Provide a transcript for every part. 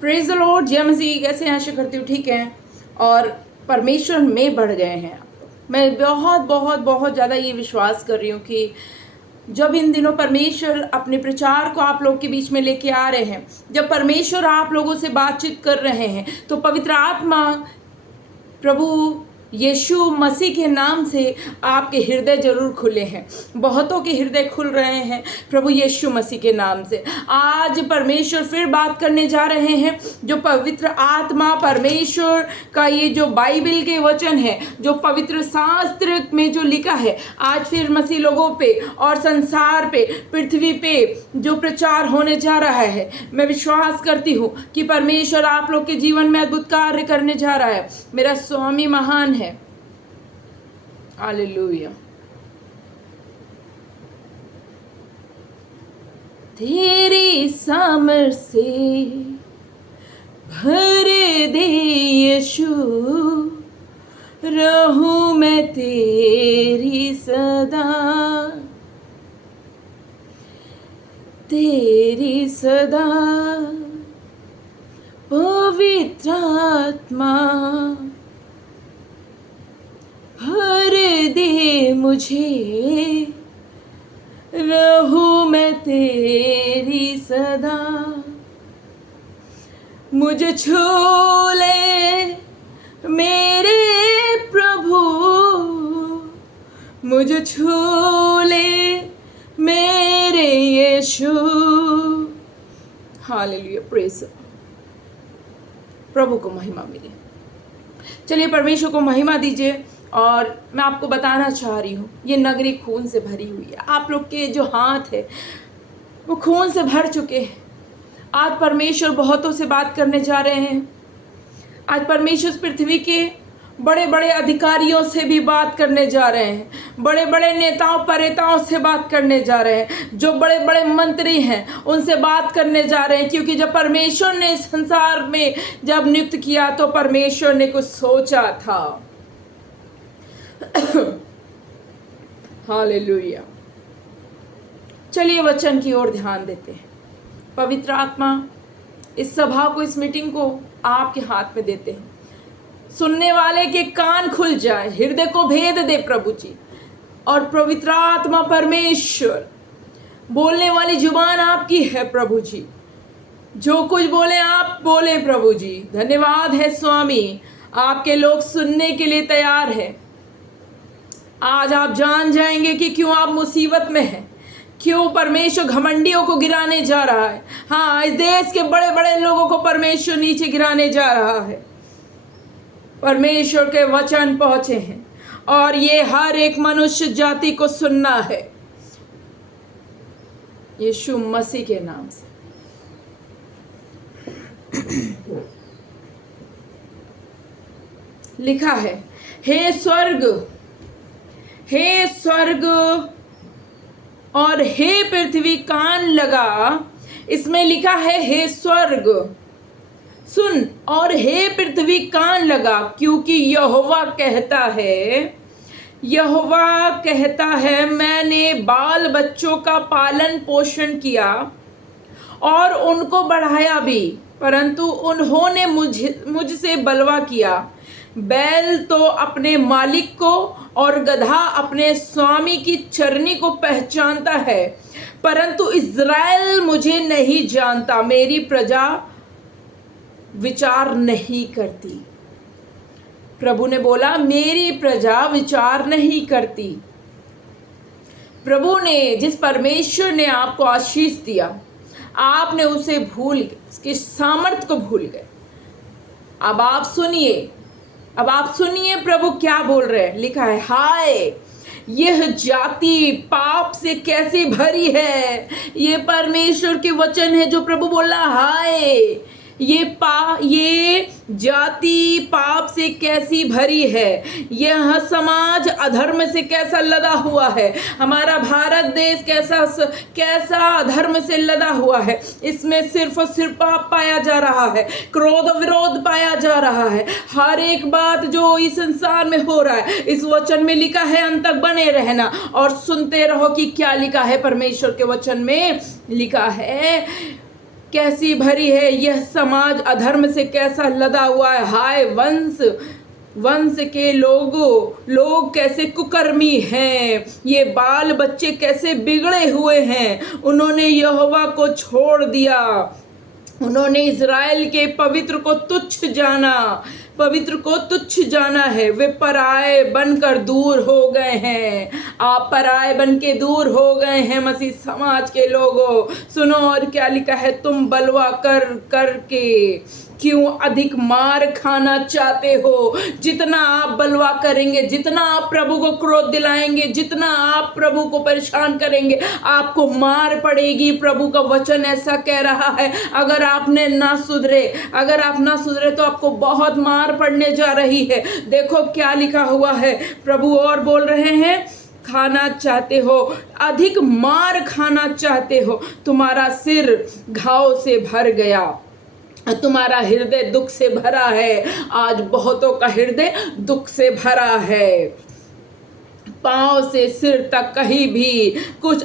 Praise the Lord. जय मसीह। कैसे हैं? आशा करती हूँ ठीक हैं और परमेश्वर में बढ़ गए हैं आप लोग। मैं बहुत बहुत बहुत ज़्यादा ये विश्वास कर रही हूँ कि जब इन दिनों परमेश्वर अपने प्रचार को आप लोग के बीच में लेके आ रहे हैं, जब परमेश्वर आप लोगों से बातचीत कर रहे हैं, तो पवित्र आत्मा प्रभु यीशु मसीह के नाम से आपके हृदय जरूर खुले हैं। बहुतों के हृदय खुल रहे हैं प्रभु यीशु मसीह के नाम से। आज परमेश्वर फिर बात करने जा रहे हैं। जो पवित्र आत्मा परमेश्वर का ये जो बाइबल के वचन है, जो पवित्र शास्त्र में जो लिखा है, आज फिर मसीह लोगों पे और संसार पे, पृथ्वी पे जो प्रचार होने जा रहा है, मैं विश्वास करती हूँ कि परमेश्वर आप लोग के जीवन में अद्भुत कार्य करने जा रहा है। मेरा स्वामी महान है। हालेलुया। तेरी सामर्थ से भर दे यीशु, रहूं मैं तेरी सदा, तेरी सदा। पवित्र आत्मा भर दे मुझे, रहूं मैं तेरी सदा। मुझे छू ले मेरे प्रभु, मुझे छू ले मेरे यीशु। हालेलुया। प्रेज प्रभु को महिमा मिले। चलिए परमेश्वर को महिमा दीजिए। और मैं आपको बताना चाह रही हूँ, ये नगरी खून से भरी हुई है। आप लोग के जो हाथ है वो खून से भर चुके हैं। आज परमेश्वर बहुतों से बात करने जा रहे हैं। आज परमेश्वर पृथ्वी के बड़े बड़े अधिकारियों से भी बात करने जा रहे हैं। बड़े बड़े नेताओं परेताओं से बात करने जा रहे हैं। जो बड़े बड़े मंत्री हैं उनसे बात करने जा रहे हैं। क्योंकि जब परमेश्वर ने संसार में जब नियुक्त किया तो परमेश्वर ने कुछ सोचा था। हालेलुया। चलिए वचन की ओर ध्यान देते हैं। पवित्र आत्मा इस सभा को, इस मीटिंग को आपके हाथ में देते हैं। सुनने वाले के कान खुल जाए, हृदय को भेद दे प्रभु जी। और पवित्र आत्मा परमेश्वर, बोलने वाली जुबान आपकी है प्रभु जी। जो कुछ बोले आप बोले प्रभु जी। धन्यवाद है स्वामी, आपके लोग सुनने के लिए तैयार हैं। आज आप जान जाएंगे कि क्यों आप मुसीबत में हैं, क्यों परमेश्वर घमंडियों को गिराने जा रहा है। हाँ, इस देश के बड़े बड़े लोगों को परमेश्वर नीचे गिराने जा रहा है। परमेश्वर के वचन पहुंचे हैं और ये हर एक मनुष्य जाति को सुनना है, यीशु मसीह के नाम से। लिखा है, हे स्वर्ग और हे पृथ्वी कान लगा। इसमें लिखा है, हे स्वर्ग सुन और हे पृथ्वी कान लगा, क्योंकि यहोवा कहता है मैंने बाल बच्चों का पालन पोषण किया और उनको बढ़ाया भी, परंतु उन्होंने मुझसे बलवा किया। बैल तो अपने मालिक को और गधा अपने स्वामी की चरनी को पहचानता है, परंतु इज़राइल मुझे नहीं जानता। मेरी प्रजा विचार नहीं करती। प्रभु ने बोला, मेरी प्रजा विचार नहीं करती। प्रभु ने, जिस परमेश्वर ने आपको आशीष दिया, आपने उसे भूल गए, उसके सामर्थ्य को भूल गए। अब आप सुनिए प्रभु क्या बोल रहे हैं। लिखा है, हाय यह जाति पाप से कैसी भरी है। ये परमेश्वर के वचन है जो प्रभु बोला, हाय ये जाति पाप से कैसी भरी है। यह समाज अधर्म से कैसा लदा हुआ है। हमारा भारत देश कैसा अधर्म से लदा हुआ है। इसमें सिर्फ और सिर्फ पाप पाया जा रहा है, क्रोध विरोध पाया जा रहा है। हर एक बात जो इस संसार में हो रहा है, इस वचन में लिखा है, अंत तक बने रहना और सुनते रहो कि क्या लिखा है। परमेश्वर के वचन में लिखा है कैसी भरी है यह समाज, अधर्म से कैसा लदा हुआ है। हाय वंश के लोग कैसे कुकर्मी हैं, ये बाल बच्चे कैसे बिगड़े हुए हैं। उन्होंने यहोवा को छोड़ दिया, उन्होंने इज़राइल के पवित्र को तुच्छ जाना है। वे पराए बनकर दूर हो गए हैं। आप पराए बन के दूर हो गए हैं मसीह समाज के लोगों। सुनो और क्या लिखा है, तुम बलवा कर के क्यों अधिक मार खाना चाहते हो। जितना आप बलवा करेंगे, जितना आप प्रभु को क्रोध दिलाएंगे, जितना आप प्रभु को परेशान करेंगे, आपको मार पड़ेगी। प्रभु का वचन ऐसा कह रहा है, अगर आप ना सुधरे तो आपको बहुत मार पड़ने जा रही है। देखो क्या लिखा हुआ है, प्रभु और बोल रहे हैं, खाना चाहते हो, अधिक मार खाना चाहते हो। तुम्हारा सिर घाव से भर गया, तुम्हारा हृदय दुख से भरा है। आज बहुतों का हृदय दुख से भरा है। पांव से सिर तक कहीं भी कुछ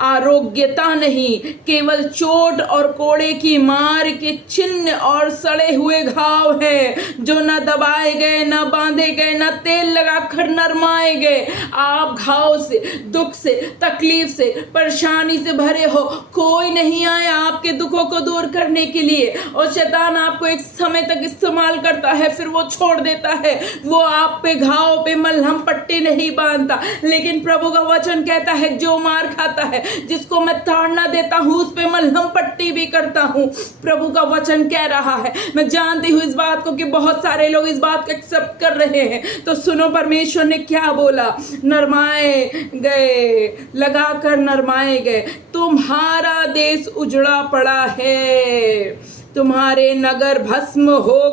आरोग्यता नहीं, केवल चोट और कोड़े की मार के चिन्ह और सड़े हुए घाव हैं, जो न दबाए गए, न बांधे गए, न तेल लगाकर नरमाए गए। आप घाव से, दुख से, तकलीफ से, परेशानी से भरे हो। कोई नहीं आया आपके दुखों को दूर करने के लिए, और शैतान आपको एक समय तक इस्तेमाल करता है, फिर वो छोड़ देता है। वो आप पे घाव पे मलहम पट्टी नहीं बांधता। लेकिन प्रभु का वचन कहता है, जो मार खाता है, जिसको मैं ताड़ना देता हूँ, उस पे मलहम पट्टी भी करता हूँ। प्रभु का वचन कह रहा है। मैं जानती हूँ इस बात को कि बहुत सारे लोग इस बात को एक्सेप्ट कर रहे हैं। तो सुनो परमेश्वर ने क्या बोला, नरमाए गए, लगाकर नरमाए गए। तुम्हारा देश उजड़ा पड़ा है, तुम्हारे नगर भस्म हो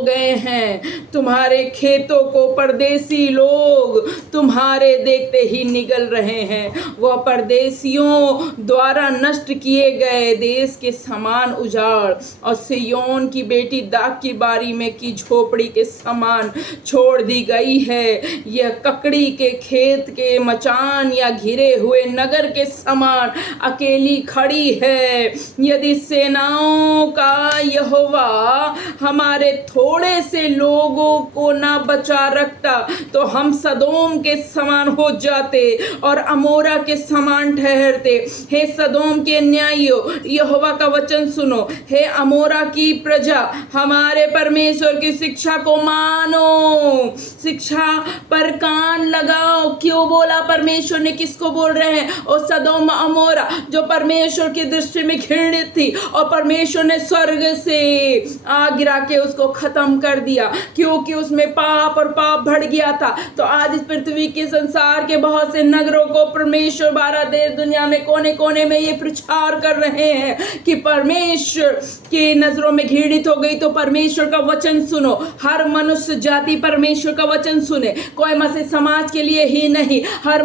गए हैं। तुम्हारे खेतों को परदेसी लोग तुम्हारे देखते ही निगल रहे हैं। वह परदेसियों द्वारा नष्ट किए गए देश के समान उजाड़, और सिय्योन की बेटी दाग की बारी में की झोपड़ी के समान छोड़ दी गई है। यह ककड़ी के खेत के मचान या घिरे हुए नगर के समान अकेली खड़ी है। यदि सेनाओं का यहोवा हमारे थोड़े से लोगों को ना बचा रखता, तो हम सदोम के समान हो जाते और अमोरा के समान ठहरते। हे सदोम के न्यायियों, यहोवा का वचन सुनो। हे अमोरा की प्रजा, हमारे परमेश्वर की शिक्षा को मानो, शिक्षा पर कान लगाओ। क्यों बोला परमेश्वर ने, किसको बोल रहे हैं? और सदोम अमोरा जो परमेश्वर की दृष्टि में घृणित थी, और परमेश्वर ने स्वर्ग से आग गिरा के उसको खत्म कर दिया, क्योंकि उसमें पाप बढ़ गया था। तो आज इस पृथ्वी के संसार के बहुत से नगरों को परमेश्वर भारत देश दुनिया में कोने कोने में ये प्रचार कर रहे हैं कि परमेश्वर की नजरों में घृणित हो गई। तो परमेश्वर का वचन सुनो, हर मनुष्य जाति परमेश्वर का वचन सुने। कोई मसीह समाज के लिए ही नहीं, हर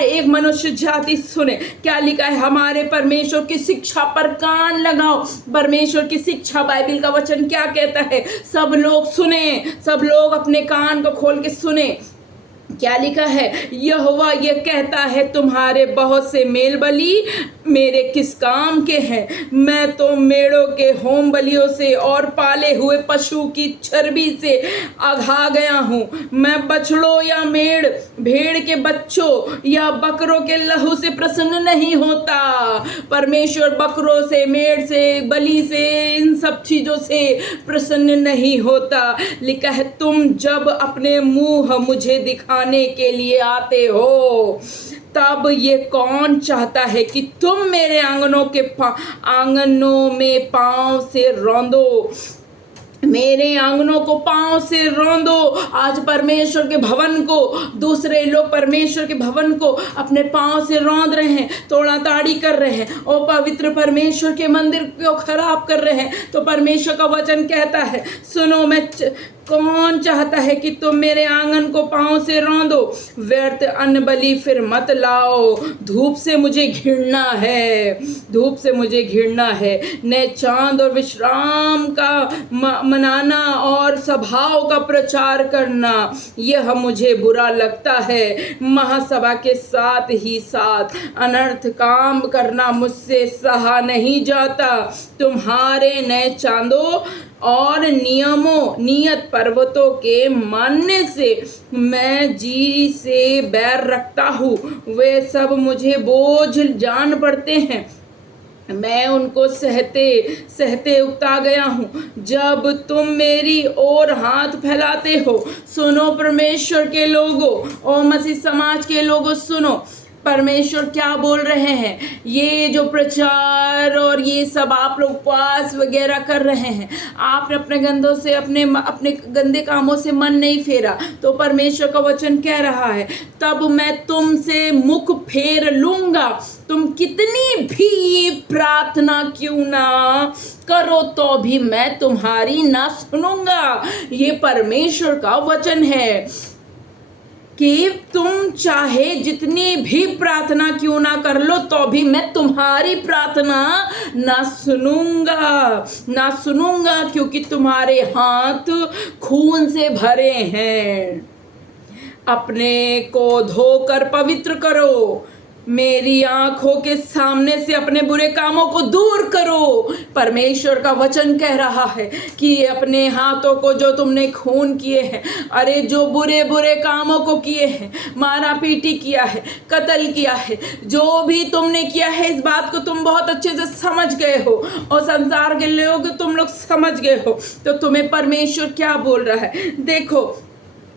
एक मनुष्य जाति सुने। क्या लिखा है? हमारे परमेश्वर की शिक्षा पर कान लगाओ। परमेश्वर की शिक्षा, बाइबल का वचन क्या कहता है? सब लोग सुने, सब लोग अपने कान को खोल के सुने। क्या लिखा है? यहोवा ये कहता है, तुम्हारे बहुत से मेल बलि मेरे किस काम के हैं? मैं तो मेढ़ों के होम बलियों से और पाले हुए पशु की चर्बी से अघा गया हूँ। मैं बछड़ों या भेड़ के बच्चों या बकरों के लहू से प्रसन्न नहीं होता। परमेश्वर बकरों से, मेढ़ से, बलि से, इन सब चीजों से प्रसन्न नहीं होता। लिखा है, तुम जब अपने मुंह मुझे दिखाने के लिए आते हो, तब ये कौन चाहता है कि तुम मेरे आंगनों में पांव से रौंदो, मेरे आंगनों को पांव से रौंदो। आज परमेश्वर के भवन को, दूसरे लोग परमेश्वर के भवन को अपने पांव से रौंद रहे हैं, तोड़ा ताड़ी कर रहे हैं, और पवित्र परमेश्वर के मंदिर को खराब कर रहे हैं। तो परमेश्वर का वचन कहता है, सुनो, मैं कौन चाहता है कि तुम मेरे आंगन को पांव से रौंदो? व्यर्थ अन्न बलि फिर मत लाओ। धूप से मुझे घृणा है, धूप से मुझे घृणा है। नए चांद और विश्राम का मनाना और सभाओं का प्रचार करना, यह मुझे बुरा लगता है। महासभा के साथ ही साथ अनर्थ काम करना मुझसे सहा नहीं जाता। तुम्हारे नए चांदों और नियत पर्वतों के मानने से मैं जी से बैर रखता हूँ। वे सब मुझे बोझ जान पड़ते हैं, मैं उनको सहते सहते उकता गया हूँ। जब तुम मेरी ओर हाथ फैलाते हो, सुनो परमेश्वर के लोगों और मसीह समाज के लोगों, सुनो परमेश्वर क्या बोल रहे हैं। ये जो प्रचार और ये सब आप लोग उपवास वगैरह कर रहे हैं, आपने अपने गंदों से अपने गंदे कामों से मन नहीं फेरा, तो परमेश्वर का वचन कह रहा है तब मैं तुमसे मुख फेर लूंगा। तुम कितनी भी प्रार्थना क्यों ना करो तो भी मैं तुम्हारी ना सुनूंगा। ये परमेश्वर का वचन है कि तुम चाहे जितनी भी प्रार्थना क्यों ना कर लो तो भी मैं तुम्हारी प्रार्थना ना सुनूंगा, क्योंकि तुम्हारे हाथ खून से भरे हैं। अपने को धोकर पवित्र करो, मेरी आंखों के सामने से अपने बुरे कामों को दूर करो। परमेश्वर का वचन कह रहा है कि अपने हाथों को जो तुमने खून किए हैं, अरे जो बुरे बुरे कामों को किए हैं, मारा पीटी किया है, कत्ल किया है, जो भी तुमने किया है, इस बात को तुम बहुत अच्छे से समझ गए हो और संसार के लोग तुम लोग समझ गए हो। तो तुम्हें परमेश्वर क्या बोल रहा है, देखो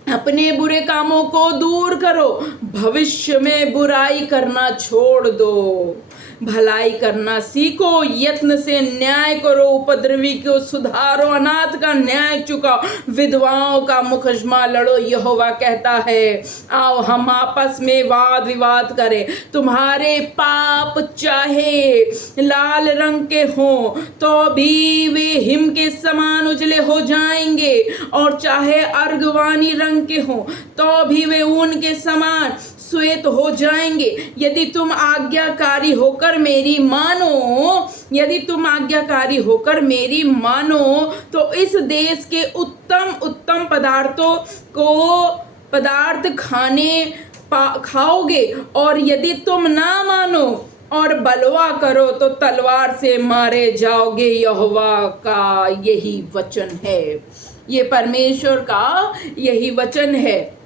अपने बुरे कामों को दूर करो, भविष्य में बुराई करना छोड़ दो, भलाई करना सीखो, यत्न से न्याय करो, उपद्रवी को सुधारो, अनाथ का न्याय चुकाओ, विधवाओं का मुकदमा लड़ो। यहोवा कहता है आओ हम आपस में वाद विवाद करें। तुम्हारे पाप चाहे लाल रंग के हों तो भी वे हिम के समान उजले हो जाएंगे, और चाहे अर्गवानी रंग के हों तो भी वे ऊन के समान श्वेत हो जाएंगे। यदि तुम आज्ञाकारी होकर मेरी मानो तो इस देश के उत्तम पदार्थ खाओगे, और यदि तुम ना मानो और बलवा करो तो तलवार से मारे जाओगे। यहोवा का यही वचन है, ये परमेश्वर का यही वचन है।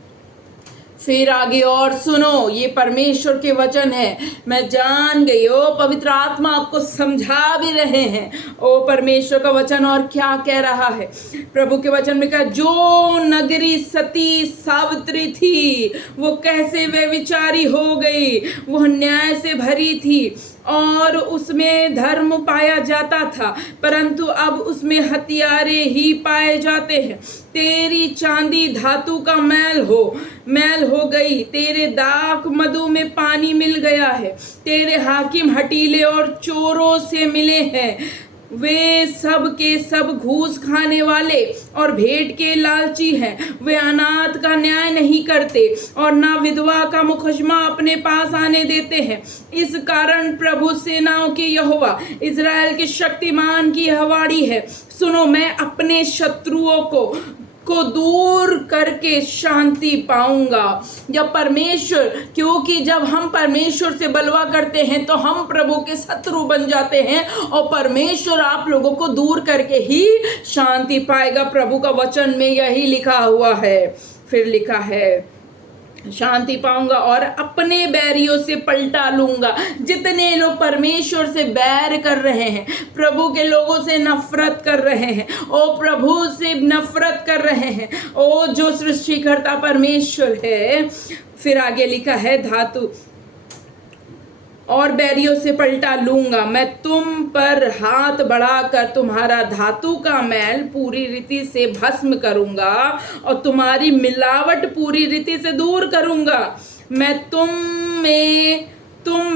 फिर आगे और सुनो, ये परमेश्वर के वचन है। मैं जान गई हो पवित्र आत्मा आपको समझा भी रहे हैं। ओ परमेश्वर का वचन और क्या कह रहा है, प्रभु के वचन में कहा, जो नगरी सती सावित्री थी वो कैसे व्यभिचारी हो गई। वह न्याय से भरी थी और उसमें धर्म पाया जाता था, परंतु अब उसमें हत्यारे ही पाए जाते हैं। तेरी चांदी धातु का मैल हो गई, तेरे दाख मधु में पानी मिल गया है। तेरे हाकिम हटीले और चोरों से मिले हैं, वे सब के सब घूस खाने वाले और भेंट के लालची हैं। वे अनाथ का न्याय नहीं करते और ना विधवा का मुकदमा अपने पास आने देते हैं। इस कारण प्रभु सेनाओं की यहोवा, इज़राइल के शक्तिमान की यह वाणी है, सुनो मैं अपने शत्रुओं को दूर करके शांति पाऊंगा। जब परमेश्वर, क्योंकि जब हम परमेश्वर से बलवा करते हैं तो हम प्रभु के शत्रु बन जाते हैं, और परमेश्वर आप लोगों को दूर करके ही शांति पाएगा। प्रभु का वचन में यही लिखा हुआ है। फिर लिखा है, शांति पाऊंगा और अपने बैरियों से पलटा लूंगा। जितने लोग परमेश्वर से बैर कर रहे हैं, प्रभु के लोगों से नफरत कर रहे हैं, ओ प्रभु से नफरत कर रहे हैं, ओ जो सृष्टिकर्ता परमेश्वर है। फिर आगे लिखा है, धातु और बैरियों से पलटा लूंगा। मैं तुम पर हाथ बढ़ाकर तुम्हारा धातु का मैल पूरी रीति से भस्म करूंगा और तुम्हारी मिलावट पूरी रीति से दूर करूंगा। मैं तुम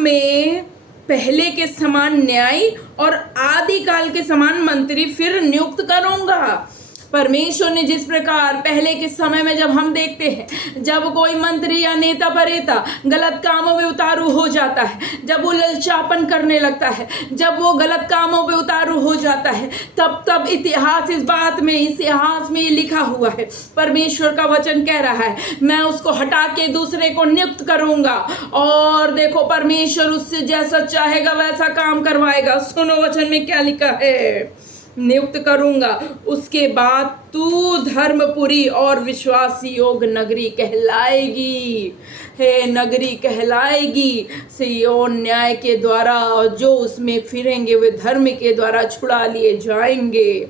में पहले के समान न्यायी और आदिकाल के समान मंत्री फिर नियुक्त करूंगा। परमेश्वर ने जिस प्रकार पहले के समय में जब हम देखते हैं, जब कोई मंत्री या नेता परेता गलत कामों में उतारू हो जाता है, जब वो ललचापन करने लगता है, जब वो गलत कामों में उतारू हो जाता है, तब इतिहास इतिहास में ये लिखा हुआ है, परमेश्वर का वचन कह रहा है मैं उसको हटा के दूसरे को नियुक्त करूंगा और देखो परमेश्वर उससे जैसा चाहेगा वैसा काम करवाएगा। सुनो वचन में क्या लिखा है, नियुक्त करूंगा, उसके बाद तू धर्मपुरी और विश्वास योग नगरी कहलाएगी। हे नगरी कहलाएगी, सिय्योन न्याय के द्वारा, और जो उसमें फिरेंगे वे धर्म के द्वारा छुड़ा लिए जाएंगे।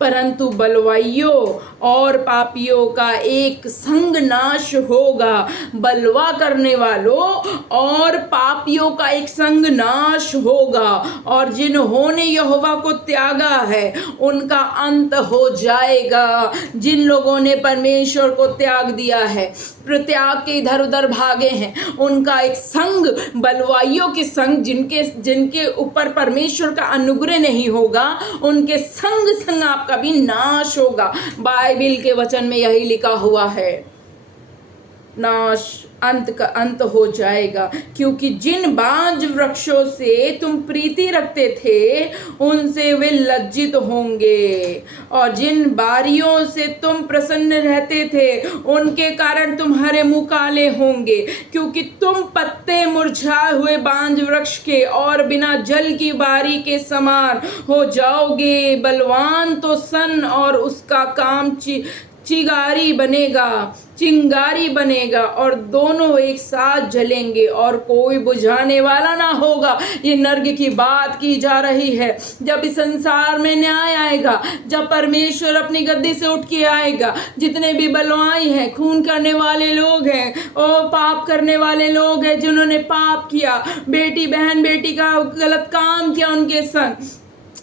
परंतु बलवाइयों और पापियों का एक संग नाश होगा। बलवा करने वालों और पापियों का एक संग नाश होगा, और जिन्होंने यहोवा को त्यागा है उनका अंत हो जाएगा। जिन लोगों ने परमेश्वर को त्याग दिया है, प्रत्याग के इधर उधर भागे हैं, उनका एक संग, बलवाइयों के संग, जिनके ऊपर परमेश्वर का अनुग्रह नहीं होगा, उनके संग आपका भी नाश होगा। बाइबिल के वचन में यही लिखा हुआ है, नाश, अंत का अंत हो जाएगा। क्योंकि जिन बांज वृक्षों से तुम प्रीति रखते थे उनसे वे लज्जित होंगे, और जिन बारियों से तुम प्रसन्न रहते थे उनके कारण तुम्हारे मुंह काले होंगे। क्योंकि तुम पत्ते मुरझाए हुए बांज वृक्ष के और बिना जल की बारी के समान हो जाओगे। बलवान तो सन और उसका काम चिंगारी बनेगा, और दोनों एक साथ जलेंगे और कोई बुझाने वाला ना होगा। ये नर्क की बात की जा रही है। जब इस संसार में न्याय आएगा, जब परमेश्वर अपनी गद्दी से उठ के आएगा, जितने भी बलवाई हैं, खून करने वाले लोग हैं और पाप करने वाले लोग हैं, जिन्होंने पाप किया, बेटी बहन बेटी का गलत काम किया उनके संग,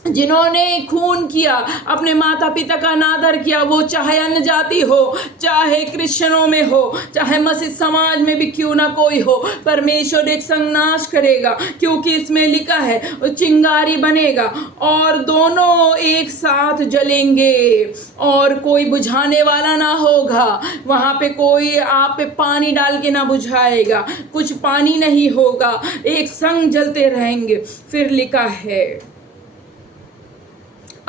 जिन्होंने खून किया, अपने माता पिता का अनादर किया, वो चाहे अन्य जाति हो, चाहे क्रिश्चियनों में हो, चाहे मसीह समाज में भी क्यों ना कोई हो, परमेश्वर एक संग नाश करेगा। क्योंकि इसमें लिखा है चिंगारी बनेगा और दोनों एक साथ जलेंगे और कोई बुझाने वाला ना होगा। वहाँ पे कोई आप पे पानी डाल के ना बुझाएगा, कुछ पानी नहीं होगा, एक संग जलते रहेंगे। फिर लिखा है,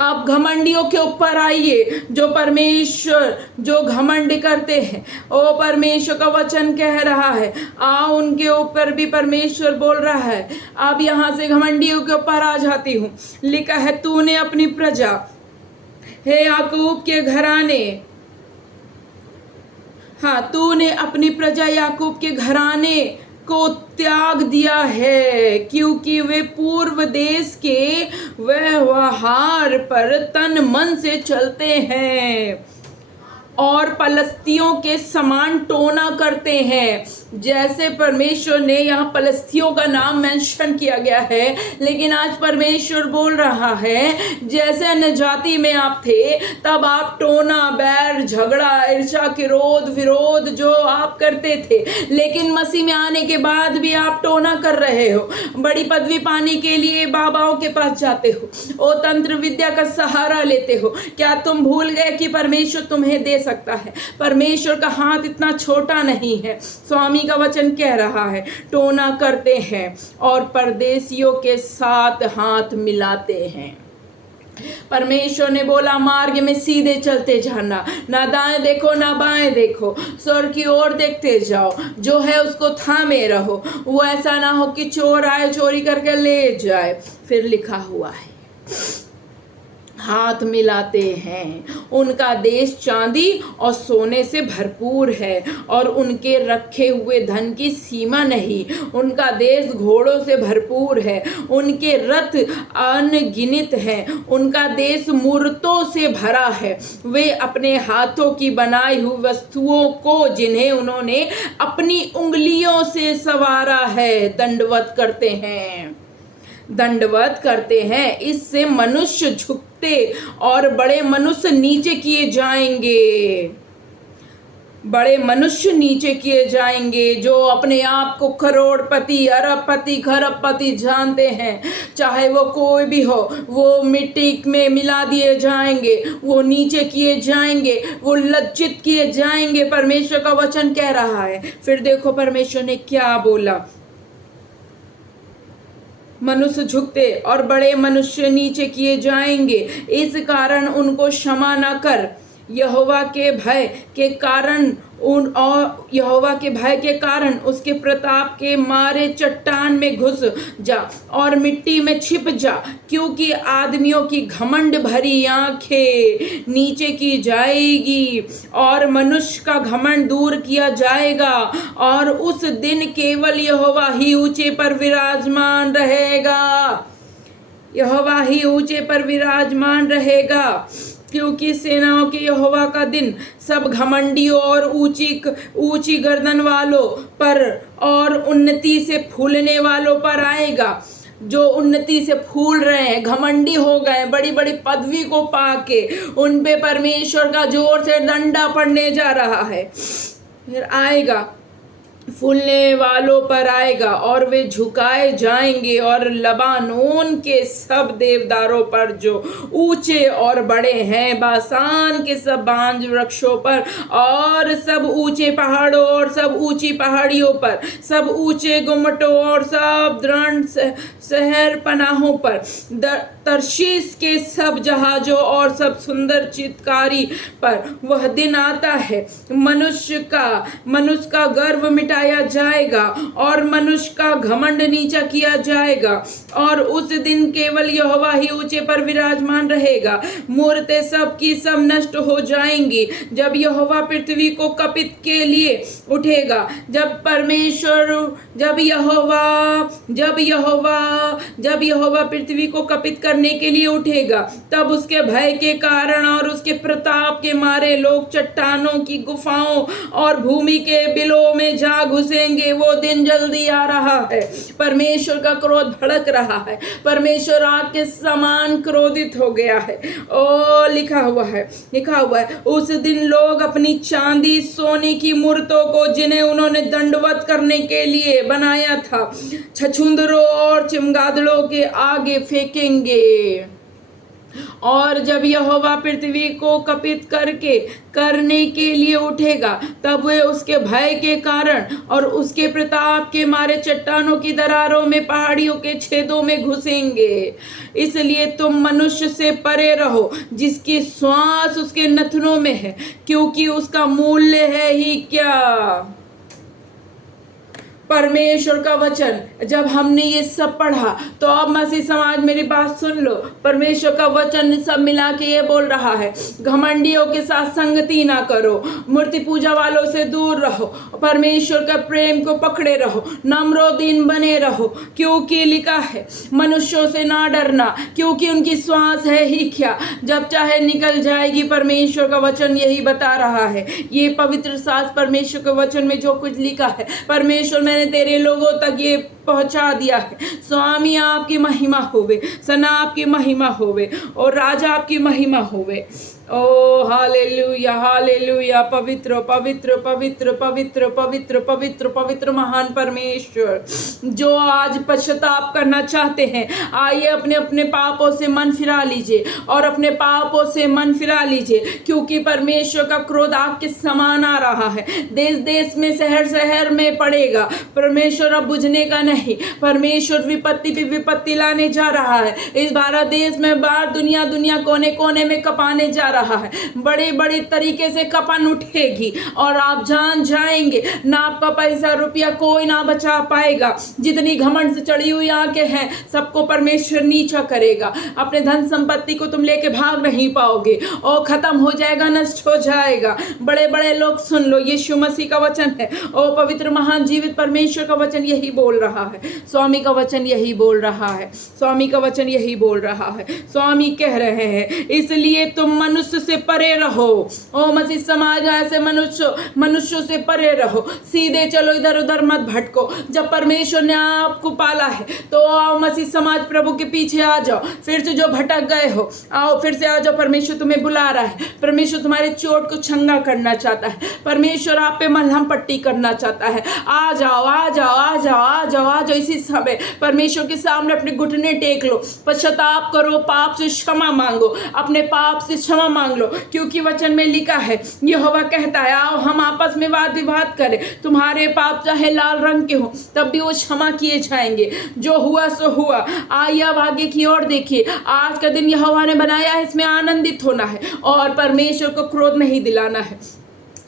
आप घमंडियों के ऊपर आइए, जो परमेश्वर जो घमंड करते हैं, ओ परमेश्वर का वचन कह रहा है आओ उनके ऊपर भी परमेश्वर बोल रहा है। अब यहाँ से घमंडियों के ऊपर आ जाती हूँ। लिखा है, तूने अपनी प्रजा, हे याकूब के घराने, हाँ, तूने अपनी प्रजा याकूब के घराने को त्याग दिया है, क्योंकि वे पूर्व देश के व्यवहार पर तन मन से चलते हैं और पलस्तियों के समान टोना करते हैं। जैसे परमेश्वर ने यहाँ पलस्तियों का नाम मेंशन किया गया है, लेकिन आज परमेश्वर बोल रहा है जैसे अन्य जाति में आप थे तब आप टोना, बैर, झगड़ा, ईर्ष्या, क्रोध, विरोध जो आप करते थे, लेकिन मसीह में आने के बाद भी आप टोना कर रहे हो। बड़ी पदवी पाने के लिए बाबाओं के पास जाते हो, ओ तंत्र विद्या का सहारा लेते हो। क्या तुम भूल गए कि परमेश्वर तुम्हें दे सकता है? परमेश्वर का हाथ इतना छोटा नहीं है। स्वामी का वचन कह रहा है, टोना करते हैं और परदेशियों के साथ हाथ मिलाते हैं। परमेश्वर ने बोला मार्ग में सीधे चलते जाना, ना दाएं देखो ना बाएं देखो, स्वर्ग की ओर देखते जाओ, जो है उसको थामे रहो। वो ऐसा ना हो कि चोर आए चोरी करके ले जाए। फिर लिखा हुआ है, हाथ मिलाते हैं। उनका देश चांदी और सोने से भरपूर है और उनके रखे हुए धन की सीमा नहीं। उनका देश घोड़ों से भरपूर है, उनके रथ अनगिनत हैं। उनका देश मूर्तों से भरा है। वे अपने हाथों की बनाई हुई वस्तुओं को, जिन्हें उन्होंने अपनी उंगलियों से संवारा है, दंडवत करते हैं। इससे मनुष्य झुकते और बड़े मनुष्य नीचे किए जाएंगे। बड़े मनुष्य नीचे किए जाएंगे, जो अपने आप को करोड़पति, अरबपति, खरबपति जानते हैं, चाहे वो कोई भी हो, वो मिट्टी में मिला दिए जाएंगे, वो नीचे किए जाएंगे, वो लज्जित किए जाएंगे। परमेश्वर का वचन कह रहा है। फिर देखो परमेश्वर ने क्या बोला, मनुष्य झुकते और बड़े मनुष्य नीचे किए जाएंगे, इस कारण उनको क्षमा न कर। यहोवा के भय के कारण यहोवा के भय के कारण उसके प्रताप के मारे चट्टान में घुस जा और मिट्टी में छिप जा, क्योंकि आदमियों की घमंड भरी आंखें नीचे की जाएगी और मनुष्य का घमंड दूर किया जाएगा, और उस दिन केवल यहोवा ही ऊंचे पर विराजमान रहेगा। यहोवा ही ऊंचे पर विराजमान रहेगा, क्योंकि सेनाओं के यहोवा का दिन सब घमंडियों और ऊंची गर्दन वालों पर और उन्नति से फूलने वालों पर आएगा। जो उन्नति से फूल रहे हैं, घमंडी हो गए, बड़ी बड़ी पदवी को पाके, उन पे परमेश्वर का जोर से डंडा पड़ने जा रहा है। फिर आएगा, फूलने वालों पर आएगा और वे झुकाए जाएंगे, और लबानोन के सब देवदारों पर जो ऊंचे और बड़े हैं, बासान के सब बांज वृक्षों पर और सब ऊंचे पहाड़ों और सब ऊंची पहाड़ियों पर, सब ऊंचे गुम्मटों और सब दृढ़ शहर पनाहों पर, तरशीश के सब जहाजों और सब सुंदर चित्रकारी पर वह दिन आता है। मनुष्य का गर्व मिटाया जाएगा और मनुष्य का घमंड नीचा किया जाएगा, और उस दिन केवल यहोवा ही ऊंचे पर विराजमान रहेगा। मूर्तें सब की सब नष्ट हो जाएंगी जब यहोवा पृथ्वी को कपित के लिए उठेगा। जब यहोवा पृथ्वी को कपित करने के लिए उठेगा, तब उसके भय के कारण और उसके प्रताप के मारे लोग चट्टानों की गुफाओं और भूमि के बिलों में जा घुसेंगे। वो दिन जल्दी आ रहा है। परमेश्वर का क्रोध भड़क रहा है। परमेश्वर आग के समान क्रोधित हो गया है। लिखा हुआ है उस दिन लोग अपनी चांदी सोने की मूर्तों को, जिन्हें उन्होंने दंडवत करने के लिए बनाया था, छछूंदरों और चमगादड़ों के आगे फेंकेंगे। और जब यहोवा पृथ्वी को कपित करने के लिए उठेगा, तब वे उसके भय के कारण और उसके प्रताप के मारे चट्टानों की दरारों में, पहाड़ियों के छेदों में घुसेंगे। इसलिए तुम मनुष्य से परे रहो, जिसकी श्वास उसके नथनों में है, क्योंकि उसका मूल्य है ही क्या। परमेश्वर का वचन, जब हमने ये सब पढ़ा, तो अब मसीह समाज मेरी बात सुन लो। परमेश्वर का वचन सब मिला के ये बोल रहा है, घमंडियों के साथ संगति ना करो, मूर्ति पूजा वालों से दूर रहो, परमेश्वर का प्रेम को पकड़े रहो, नम्र दीन बने रहो, क्योंकि लिखा है मनुष्यों से ना डरना, क्योंकि उनकी श्वास है ही क्या, जब चाहे निकल जाएगी। परमेश्वर का वचन यही बता रहा है। ये पवित्र शास्त्र परमेश्वर के वचन में जो कुछ लिखा है, परमेश्वर मैंने तेरे लोगों तक ये पहुंचा दिया है। स्वामी आपकी महिमा होवे, सना आपकी महिमा होवे, और राजा आपकी महिमा होवे। ओ हालेलुया, हालेलुया। पवित्र पवित्र पवित्र पवित्र पवित्र पवित्र पवित्र महान परमेश्वर, जो आज पश्चाताप करना चाहते हैं, आइए अपने अपने पापों से मन फिरा लीजिए और अपने पापों से मन फिरा लीजिए, क्योंकि परमेश्वर का क्रोध आग के समान आ रहा है। देश देश में, शहर शहर में पड़ेगा। परमेश्वर अब बुझने का नहीं। परमेश्वर विपत्ति पे विपत्ति लाने जा रहा है। इस भारत देश में, बाहर दुनिया कोने कोने में कपाने जा रहा है। बड़े बड़े तरीके से कपन उठेगी और आप जान जाएंगे, ना आपका पैसा रुपया कोई ना बचा पाएगा। जितनी घमंड से चढ़ी हुई आंखें हैं, सबको परमेश्वर नीचा करेगा। अपने धन संपत्ति को तुम लेके भाग नहीं पाओगे, और खत्म हो जाएगा, नष्ट हो जाएगा। बड़े बड़े लोग सुन लो, यीशु मसीह का वचन है। ओ पवित्र महान जीवित परमेश्वर का वचन यही बोल रहा रहा है, स्वामी का वचन यही बोल रहा है, स्वामी का वचन यही बोल रहा है। स्वामी कह रहे हैं इसलिए तुम मनुष्य से परे रहो। ओ मसीह समाज, ऐसे मनुष्यों से परे रहो, सीधे चलो, इधर उधर मत भटको। जब परमेश्वर ने आपको पाला है तो आओ मसीह समाज, प्रभु के पीछे आ जाओ। फिर से जो भटक गए हो, आओ फिर से आ जाओ। परमेश्वर तुम्हें बुला रहा है, परमेश्वर तुम्हारे चोट को चंगा करना चाहता है, परमेश्वर आप पे मलहम पट्टी करना चाहता है। आ जाओ, आ जाओ, आ जाओ, आ जाओ, आ जाओ। इसी समय परमेश्वर के सामने अपने घुटने टेक लो, पश्चाताप करो, पाप से क्षमा मांगो, अपने पाप से क्षमा मांग लो, क्योंकि वचन में लिखा है, यहोवा कहता है आओ हम आपस में वाद विवाद करें, तुम्हारे पाप चाहे लाल रंग के हो तब भी वो क्षमा किए जाएंगे। जो हुआ सो हुआ। आइए अब आगे की ओर देखिए। आज का दिन यहोवा ने बनाया है, इसमें आनंदित होना है और परमेश्वर को क्रोध नहीं दिलाना है।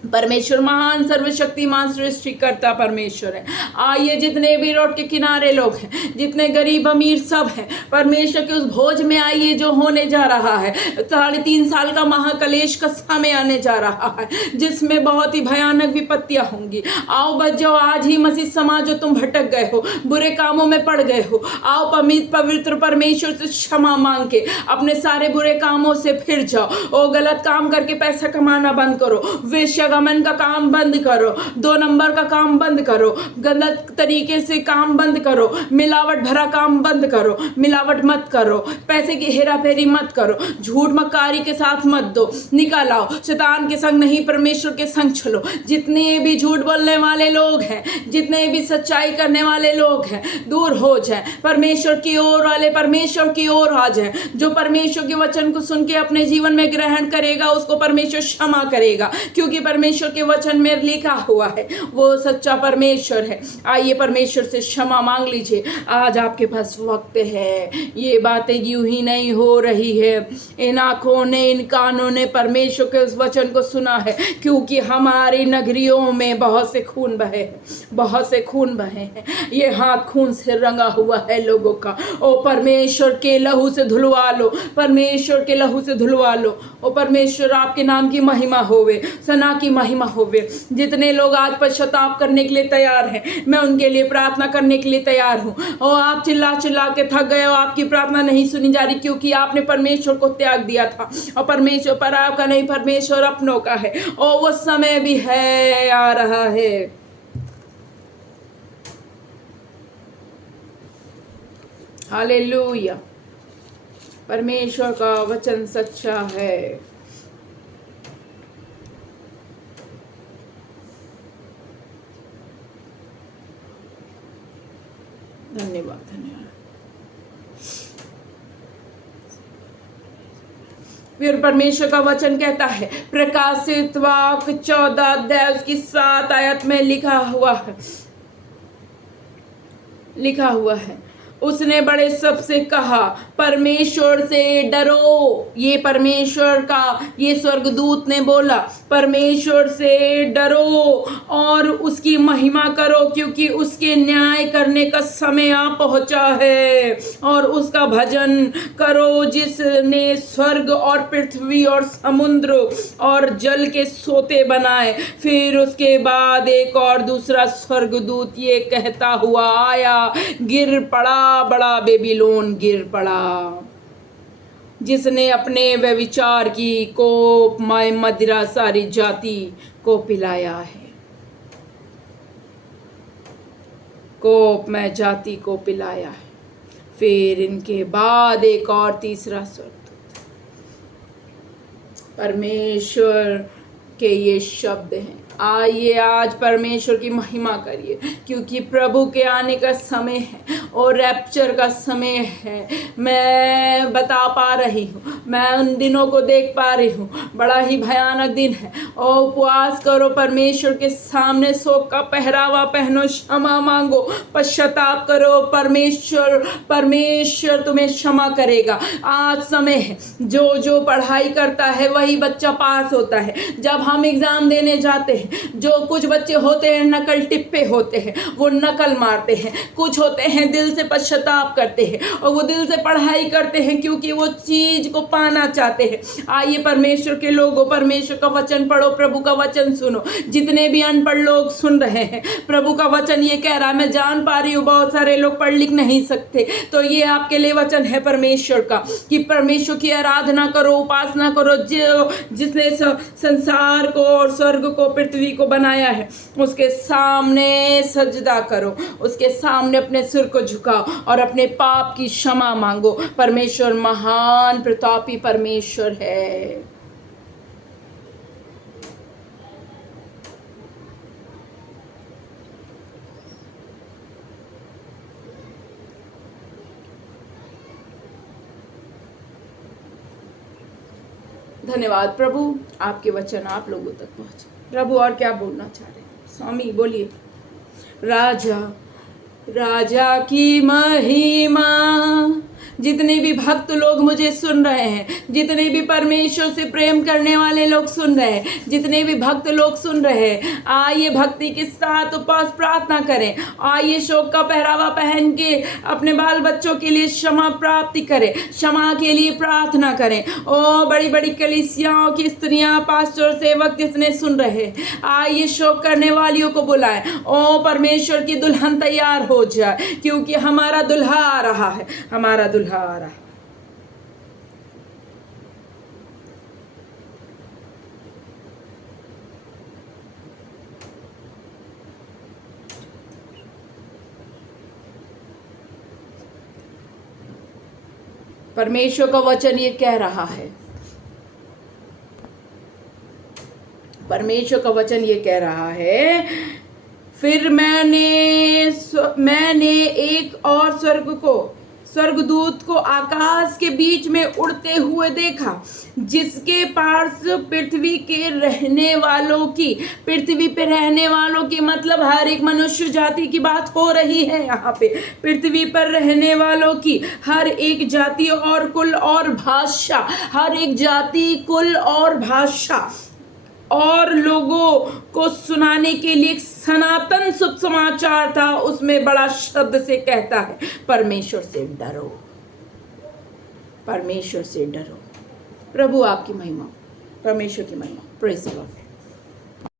परमेश्वर महान, सर्वशक्तिमान, सृष्टिकर्ता परमेश्वर है। आइए जितने भी रोड के किनारे लोग हैं, जितने गरीब अमीर सब हैं, परमेश्वर के उस भोज में आइए जो होने जा रहा है। 3.5 साल का महाकलेश का समय आने जा रहा है, जिसमें बहुत ही भयानक विपत्तियां होंगी। आओ बच जाओ आज ही मसीह समाज, जो तुम भटक गए हो, बुरे कामों में पड़ गए हो, आओ पवित्र परमेश्वर से क्षमा मांग के अपने सारे बुरे कामों से फिर जाओ। ओ गलत काम करके पैसा कमाना बंद करो, वेश्यागमन का काम बंद करो, 2 नंबर का काम बंद करो, गलत तरीके से काम बंद करो, मिलावट भरा काम बंद करो, मिलावट मत करो, पैसे की हेरा फेरी मत करो, झूठ मक्कारी के साथ मत दो, निकल आओ। शैतान के संग नहीं, परमेश्वर के संग चलो। जितने भी झूठ बोलने वाले लोग हैं, जितने भी सच्चाई करने वाले लोग हैं, दूर हो जाए, परमेश्वर की ओर वाले परमेश्वर की ओर आ जाए। जो परमेश्वर के वचन को सुन के अपने जीवन में ग्रहण करेगा, उसको परमेश्वर क्षमा करेगा, क्योंकि परमेश्वर के वचन में लिखा हुआ है वो सच्चा परमेश्वर है। आइए परमेश्वर से क्षमा मांग लीजिए। आज आपके पास वक्त है। ये बातें यूं ही नहीं हो रही है। इन आंखों ने, इन कानों ने परमेश्वर के उस वचन को सुना है, क्योंकि हमारी नगरियों में बहुत से खून बहे हैं, बहुत से खून बहे हैं। ये हाथ खून से रंगा हुआ है लोगों का। ओ परमेश्वर के लहू से धुलवा लो, परमेश्वर के लहू से धुलवा लो। ओ परमेश्वर आपके नाम की महिमा होवे, सना की महिमा होवे। जितने लोग आज पश्चाताप करने के लिए तैयार हैं, मैं उनके लिए प्रार्थना करने के लिए तैयार हूँ। और आप चिल्ला चिल्ला के थक गए हो, आपकी प्रार्थना नहीं सुनी जा रही, क्योंकि आपने परमेश्वर को त्याग दिया था और परमेश्वर पर आपका नहीं, परमेश्वर अपनों का है। और वो समय भी है, आ रहा है। हालेलुया। परमेश्वर का वचन सच्चा है। धन्यवाद, धन्यवाद। फिर परमेश्वर का वचन कहता है, प्रकाशित वाक्य 14 अध्याय उसकी 7 आयत में लिखा हुआ है, उसने बड़े सबसे कहा, परमेश्वर से डरो। ये परमेश्वर का, ये स्वर्गदूत ने बोला, परमेश्वर से डरो और उसकी महिमा करो, क्योंकि उसके न्याय करने का समय आ पहुंचा है। और उसका भजन करो, जिसने स्वर्ग और पृथ्वी और समुद्र और जल के सोते बनाए। फिर उसके बाद एक और दूसरा स्वर्गदूत ये कहता हुआ आया, गिर पड़ा, बड़ा बेबीलोन गिर पड़ा, जिसने अपने व्यभिचार की कोपमय मदिरा सारी जाति को पिलाया है, कोपमय जाति को पिलाया है। फिर इनके बाद एक और तीसरा स्वर्गदूत। परमेश्वर के ये शब्द हैं। आइए आज परमेश्वर की महिमा करिए, क्योंकि प्रभु के आने का समय है और रैप्चर का समय है। मैं बता पा रही हूँ, मैं उन दिनों को देख पा रही हूँ। बड़ा ही भयानक दिन है। और उपवास करो, परमेश्वर के सामने शोक का पहरावा पहनो, क्षमा मांगो, पश्चाताप करो। परमेश्वर तुम्हें क्षमा करेगा। आज समय है, जो पढ़ाई करता है वही बच्चा पास होता है। जब हम एग्जाम देने जाते हैं जो कुछ बच्चे होते हैं नकल टिप्पे होते हैं, वो नकल मारते हैं। कुछ होते हैं दिल से पश्चाताप करते हैं और वो दिल से पढ़ाई करते हैं क्योंकि वो चीज को पाना चाहते हैं। आइए परमेश्वर के लोगों, परमेश्वर का वचन पढ़ो, प्रभु का वचन सुनो। जितने भी अनपढ़ लोग सुन रहे हैं, प्रभु का वचन ये कह रहा है, मैं जान पा रही हूँ बहुत सारे लोग पढ़ लिख नहीं सकते, तो ये आपके लिए वचन है परमेश्वर का कि परमेश्वर की आराधना करो, उपासना करो। जो जिसने संसार को और स्वर्ग को, पृथ्वी को बनाया है, उसके सामने सजदा करो, उसके सामने अपने सिर को झुकाओ और अपने पाप की क्षमा मांगो। परमेश्वर महान प्रतापी परमेश्वर है। धन्यवाद प्रभु, आपके वचन आप लोगों तक पहुंचे। प्रभु और क्या बोलना चाह रहे हैं? स्वामी बोलिए। राजा राजा की महिमा, जितने भी भक्त लोग मुझे सुन रहे हैं, जितने भी परमेश्वर से प्रेम करने वाले लोग सुन रहे हैं, जितने भी भक्त लोग सुन रहे हैं, आइए भक्ति के साथ उपवास प्रार्थना करें। आइए शोक का पहरावा पहन के अपने बाल बच्चों के लिए क्षमा प्राप्ति करें, क्षमा के लिए प्रार्थना करें। ओ बड़ी बड़ी कलीसियाओं की स्त्रियां, पास्टर, सेवक जितने सुन रहे हैं, आइए शोक करने वालियों को बुलाएं। ओ परमेश्वर की दुल्हन तैयार हो जाए, क्योंकि हमारा दुल्हा आ रहा है, हमारा दुल्हा आ रहा है। परमेश्वर का वचन ये कह रहा है, परमेश्वर का वचन ये कह रहा है, फिर मैंने एक और स्वर्गदूत को आकाश के बीच में उड़ते हुए देखा, जिसके पास पृथ्वी पे रहने वालों की मतलब हर एक मनुष्य जाति की बात हो रही है। यहाँ पे पृथ्वी पर रहने वालों की हर एक जाति और कुल और भाषा, हर एक जाति, कुल और भाषा और लोगों को सुनाने के लिए एक सनातन शुभ समाचार था। उसमें बड़ा शब्द से कहता है, परमेश्वर से डरो, परमेश्वर से डरो। प्रभु आपकी महिमा, परमेश्वर की महिमा। Praise the Lord.